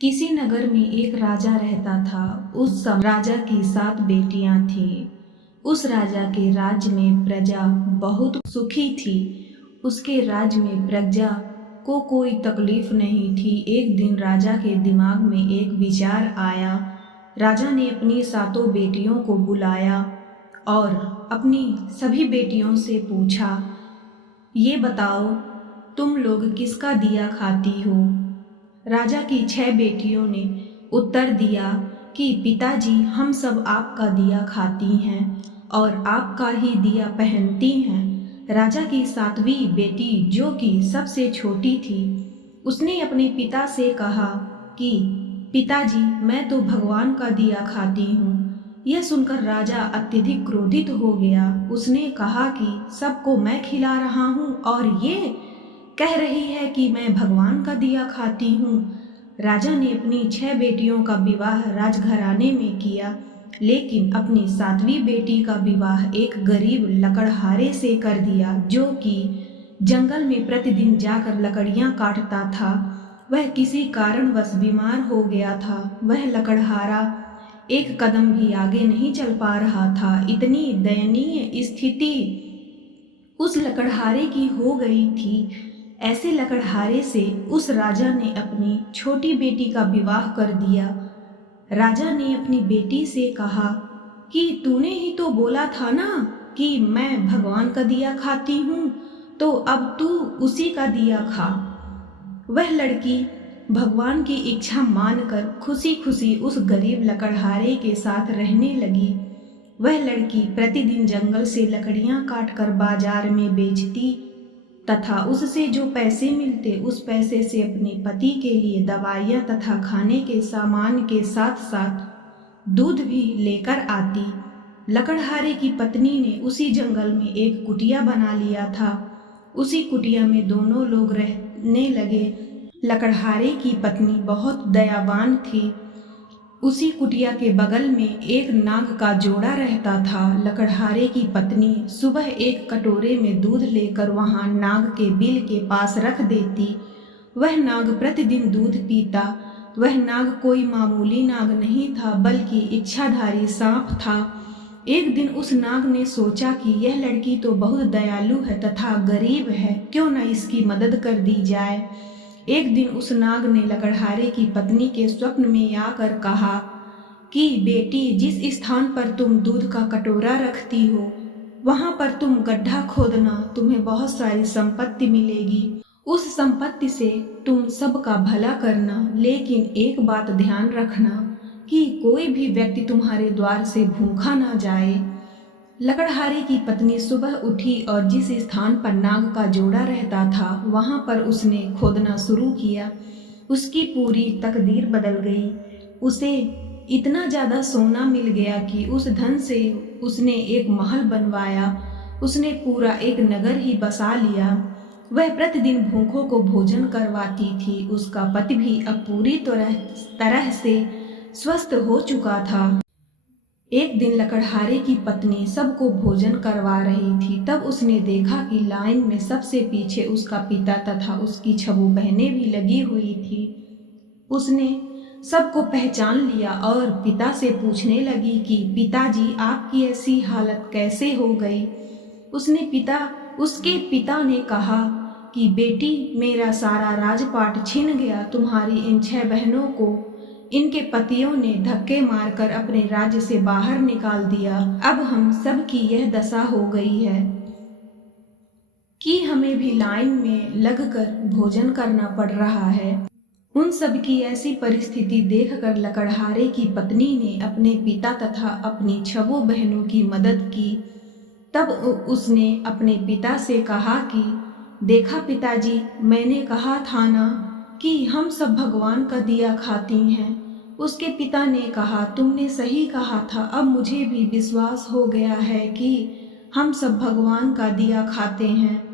किसी नगर में एक राजा रहता था। उस समय राजा की 7 बेटियां थीं। उस राजा के राज्य में प्रजा बहुत सुखी थी। उसके राज्य में प्रजा को कोई तकलीफ नहीं थी। एक दिन राजा के दिमाग में एक विचार आया। राजा ने अपनी 7 बेटियों को बुलाया और अपनी सभी बेटियों से पूछा, ये बताओ तुम लोग किसका दिया खाती हो। राजा की 6 बेटियों ने उत्तर दिया कि पिताजी, हम सब आपका दिया खाती हैं और आपका ही दिया पहनती हैं। राजा की 7वीं बेटी, जो कि सबसे छोटी थी, उसने अपने पिता से कहा कि पिताजी, मैं तो भगवान का दिया खाती हूँ। यह सुनकर राजा अत्यधिक क्रोधित हो गया। उसने कहा कि सबको मैं खिला रहा हूँ और ये कह रही है कि मैं भगवान का दिया खाती हूँ। राजा ने अपनी 6 बेटियों का विवाह राजघराने में किया, लेकिन अपनी 7वीं बेटी का विवाह एक गरीब लकड़हारे से कर दिया, जो कि जंगल में प्रतिदिन जाकर लकड़ियां काटता था। वह किसी कारणवश बीमार हो गया था। वह लकड़हारा एक कदम भी आगे नहीं चल पा रहा था। इतनी दयनीय स्थिति उस लकड़हारे की हो गई थी। ऐसे लकड़हारे से उस राजा ने अपनी छोटी बेटी का विवाह कर दिया। राजा ने अपनी बेटी से कहा कि तूने ही तो बोला था ना कि मैं भगवान का दिया खाती हूँ, तो अब तू उसी का दिया खा। वह लड़की भगवान की इच्छा मानकर खुशी खुशी उस गरीब लकड़हारे के साथ रहने लगी। वह लड़की प्रतिदिन जंगल से लकड़ियां काटकर बाजार में बेचती तथा उससे जो पैसे मिलते उस पैसे से अपने पति के लिए दवाइयाँ तथा खाने के सामान के साथ साथ दूध भी लेकर आती। लकड़हारे की पत्नी ने उसी जंगल में एक कुटिया बना लिया था। उसी कुटिया में दोनों लोग रहने लगे। लकड़हारे की पत्नी बहुत दयावान थी। उसी कुटिया के बगल में एक नाग का जोड़ा रहता था। लकड़हारे की पत्नी सुबह एक कटोरे में दूध लेकर वहां नाग के बिल के पास रख देती। वह नाग प्रतिदिन दूध पीता। वह नाग कोई मामूली नाग नहीं था, बल्कि इच्छाधारी सांप था। एक दिन उस नाग ने सोचा कि यह लड़की तो बहुत दयालु है तथा गरीब है, क्यों न इसकी मदद कर दी जाए। एक दिन उस नाग ने लकड़हारे की पत्नी के स्वप्न में आकर कहा कि बेटी, जिस स्थान पर तुम दूध का कटोरा रखती हो वहां पर तुम गड्ढा खोदना, तुम्हें बहुत सारी संपत्ति मिलेगी। उस संपत्ति से तुम सबका भला करना, लेकिन एक बात ध्यान रखना कि कोई भी व्यक्ति तुम्हारे द्वार से भूखा ना जाए। लकड़हारे की पत्नी सुबह उठी और जिस स्थान पर नाग का जोड़ा रहता था वहां पर उसने खोदना शुरू किया। उसकी पूरी तकदीर बदल गई। उसे इतना ज़्यादा सोना मिल गया कि उस धन से उसने एक महल बनवाया। उसने पूरा एक नगर ही बसा लिया। वह प्रतिदिन भूखों को भोजन करवाती थी। उसका पति भी अब पूरी तरह से स्वस्थ हो चुका था। एक दिन लकड़हारे की पत्नी सबको भोजन करवा रही थी। तब उसने देखा कि लाइन में सबसे पीछे उसका पिता तथा उसकी 6 बहनें भी लगी हुई थी। उसने सबको पहचान लिया और पिता से पूछने लगी कि पिताजी, आपकी ऐसी हालत कैसे हो गई। उसके पिता ने कहा कि बेटी, मेरा सारा राजपाट छिन गया। तुम्हारी इन 6 बहनों को इनके पतियों ने धक्के मारकर अपने राज्य से बाहर निकाल दिया। अब हम सब की यह दशा हो गई है कि हमें भी लाइन में लगकर भोजन करना पड़ रहा है। उन सब की ऐसी परिस्थिति देखकर लकड़हारे की पत्नी ने अपने पिता तथा अपनी 6 बहनों की मदद की। तब उसने अपने पिता से कहा कि देखा पिताजी, मैंने कहा था ना कि हम सब भगवान का दिया खाती हैं। उसके पिता ने कहा, तुमने सही कहा था। अब मुझे भी विश्वास हो गया है कि हम सब भगवान का दिया खाते हैं।